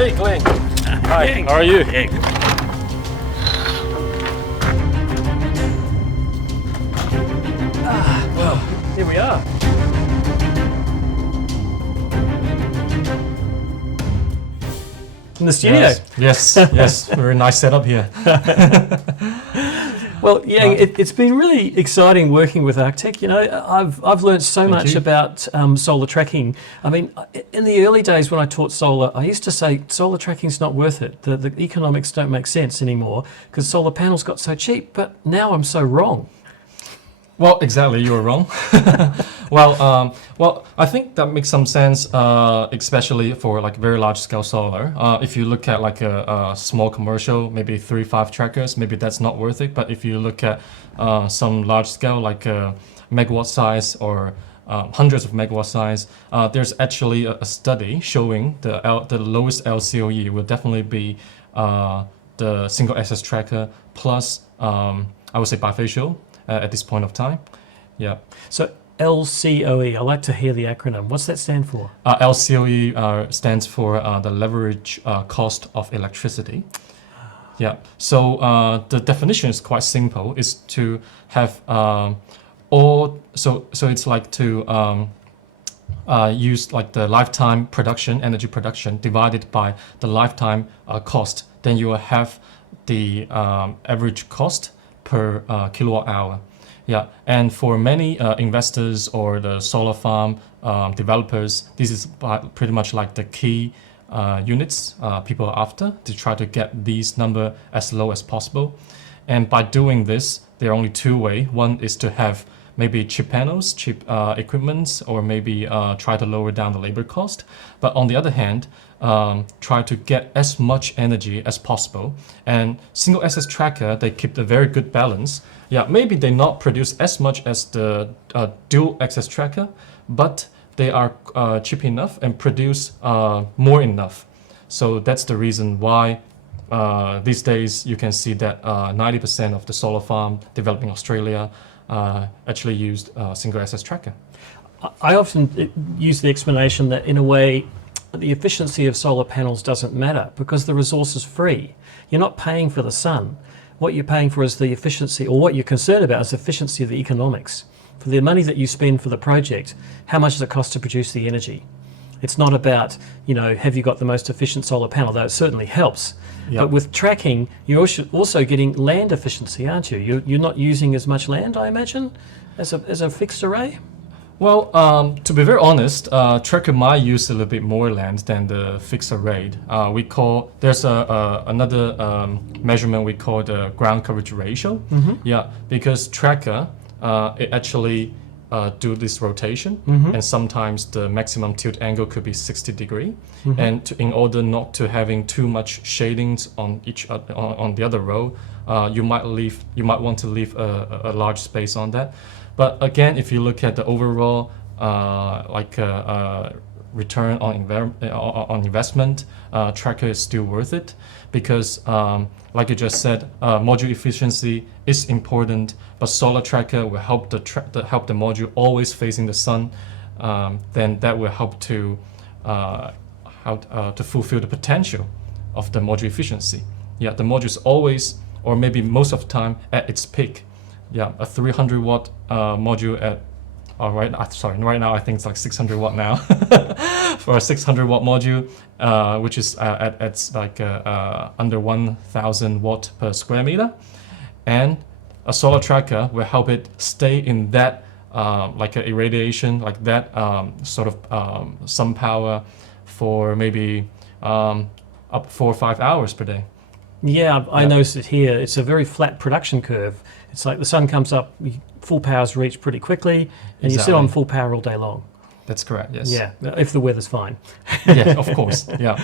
Hey, Glen. Hi, Yeah. how are you? Well, here we are. In the studio. Yes. Very nice setup here. Well, yeah, it's been really exciting working with Arctech. You know, I've learned so much about solar tracking. I mean, in the early days when I taught solar, I used to say solar tracking's not worth it. The economics don't make sense anymore because solar panels got so cheap. But now I'm so wrong. Well, exactly, you were wrong. Well, I think that makes some sense, especially for like very large scale solar. If you look at like a small commercial, maybe 3-5 trackers, maybe that's not worth it. But if you look at some large scale, like megawatt size or hundreds of megawatt size, there's actually a study showing the lowest LCOE will definitely be the single axis tracker plus I would say bifacial. At this point of time. Yeah. So LCOE, I like to hear the acronym. What's that stand for? LCOE stands for the leverage cost of electricity. Yeah. So the definition is quite simple. Is to have so it's like to use like the lifetime production, energy production divided by the lifetime cost. Then you will have the average cost per kilowatt hour. Yeah, and for many investors or the solar farm developers, this is pretty much like the key units people are after to try to get these number as low as possible. And by doing this, there are only two ways. One is to have maybe cheap panels, cheap equipment, or maybe try to lower down the labor cost. But on the other hand, try to get as much energy as possible. And single axis tracker, they keep a very good balance. Yeah, maybe they not produce as much as the dual axis tracker, but they are cheap enough and produce more enough. So that's the reason why these days you can see that 90% of the solar farm developing Australia actually used single axis tracker. I often use the explanation that in a way, the efficiency of solar panels doesn't matter because the resource is free. You're not paying for the sun. What you're paying for is the efficiency, or what you're concerned about is the efficiency of the economics. For the money that you spend for the project, how much does it cost to produce the energy? It's not about, you know, have you got the most efficient solar panel, though it certainly helps. Yep. But with tracking, you're also getting land efficiency, aren't you? You're not using as much land, I imagine, as a fixed array? Well, to be very honest, tracker might use a little bit more land than the fixed array. There's another measurement we call the ground coverage ratio. Mm-hmm. Yeah, because tracker, it actually do this rotation, and sometimes the maximum tilt angle could be 60 degree. And in order not to having too much shadings on on the other row, you might want to leave a large space on that. But again, if you look at the overall return on investment, tracker is still worth it because, like you just said, module efficiency is important. But solar tracker will help help the module always facing the sun. Then that will help to fulfill the potential of the module efficiency. Yeah, the module is always, or maybe most of the time, at its peak. Yeah, a 300 watt module at, right now I think it's like 600 watt now for a 600 watt module, which is at like under 1,000 watt per square meter, and a solar tracker will help it stay in that like a irradiation, like that sort of sun power for maybe up 4 or 5 hours per day. Yeah, I noticed it here. It's a very flat production curve. It's like the sun comes up, full power's reached pretty quickly, and you sit on full power all day long. That's correct, yes. Yeah, if the weather's fine. Yeah, of course, yeah.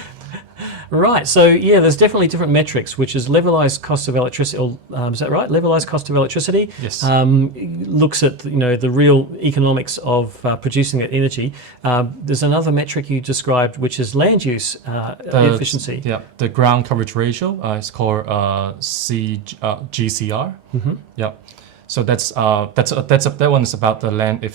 Right, so yeah, there's definitely different metrics, which is levelized cost of electricity, is that right? Levelized cost of electricity. Yes. Looks at, you know, the real economics of producing that energy. There's another metric you described, which is land use efficiency. Yeah, the ground coverage ratio is called GCR. Yeah. So that one is about the land efficiency.